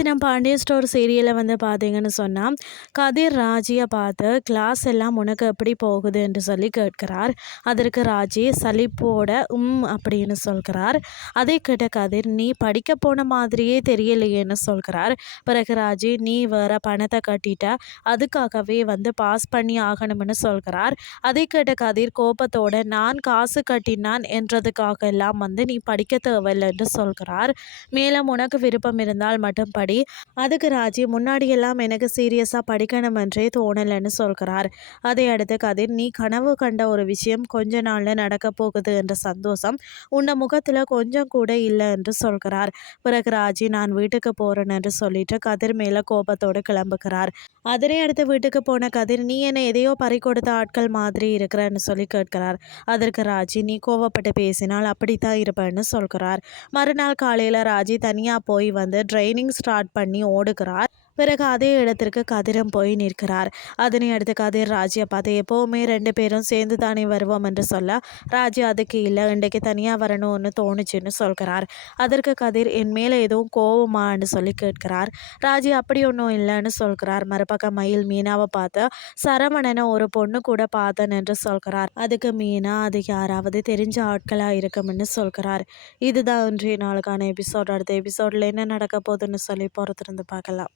தினம் பாண்டியன் ஸ்டோர் சீரியலில் வந்து பார்த்தீங்கன்னு சொன்னால் கதிர் ராஜியை பார்த்து கிளாஸ் எல்லாம் உனக்கு எப்படி போகுது என்று சொல்லி கேட்கிறார். அதற்கு ராஜி சலிப்போட அப்படின்னு சொல்கிறார். அதை கேட்ட கதிர் நீ படிக்க போன மாதிரியே தெரியலையேன்னு சொல்கிறார். பிறகு ராஜி நீ வேற பணத்தை கட்டிட்ட, அதுக்காகவே வந்து பாஸ் பண்ணி ஆகணும்னு சொல்கிறார். அதை கேட்ட கதிர் கோபத்தோட நான் காசு கட்டினான் என்றதுக்காக எல்லாம் வந்து நீ படிக்க தேவையில்லைன்னு சொல்கிறார். மேலும் உனக்கு விருப்பம் இருந்தால் மட்டும் படி, அதுக்கு ராஜி முன்னாடியெல்லாம் எனக்கு சீரியஸாக படிக்கணும் என்றே தோணலைன்னு சொல்கிறார். அதை அடுத்து கதிர் நீ கனவு கண்ட ஒரு விஷயம் கொஞ்ச நாளில் நடக்க போகுது என்ற சந்தோஷம் உன்னை முகத்தில் கொஞ்சம் கூட இல்லை என்று சொல்கிறார். பிறகு ராஜி நான் வீட்டுக்கு போகிறேன் என்று சொல்லிட்டு கதிர் மேலே கோபத்தோடு கிளம்புகிறார். அதனை அடுத்து வீட்டுக்கு போன கதிர் நீ என்னை எதையோ பறி கொடுத்த ஆட்கள் மாதிரி இருக்கிறன்னு சொல்லி கேட்கிறார். அதற்கு ராஜி நீ கோவப்பட்டு பேசினால் அப்படித்தான் இருப்பேன்னு சொல்கிறார். மறுநாள் காலையில் ராஜி தனியாக போய் வந்து ட்ரைனிங் ஸ்டார்ட் பண்ணி ஓடுகிறார். பிறகு அதே இடத்திற்கு கதிரும் போய் நிற்கிறார். அதனை அடுத்து கதிர் ராஜியை பார்த்து எப்போவுமே 2 பேரும் சேர்ந்து தானே வருவோம் என்று சொல்ல ராஜி அதுக்கு இல்லை, இன்றைக்கு தனியாக வரணும்னு தோணுச்சுன்னு சொல்கிறார். அதற்கு கதிர் என் மேலே எதுவும் கோவமான்னு சொல்லி கேட்கிறார். ராஜி அப்படி ஒன்றும் இல்லைன்னு சொல்கிறார். மறுபக்கம் மயில் மீனாவை பார்த்து சரவணனை ஒரு பொண்ணு கூட பார்த்தேன் என்று சொல்கிறார். அதுக்கு மீனா அது யாராவது தெரிஞ்ச ஆட்களாக இருக்கும்னு சொல்கிறார். இதுதான் இன்றைய நாளுக்கான எபிசோட். அடுத்த எபிசோடில் என்ன நடக்க போகுதுன்னு சொல்லி பொறுத்திருந்து பார்க்கலாம்.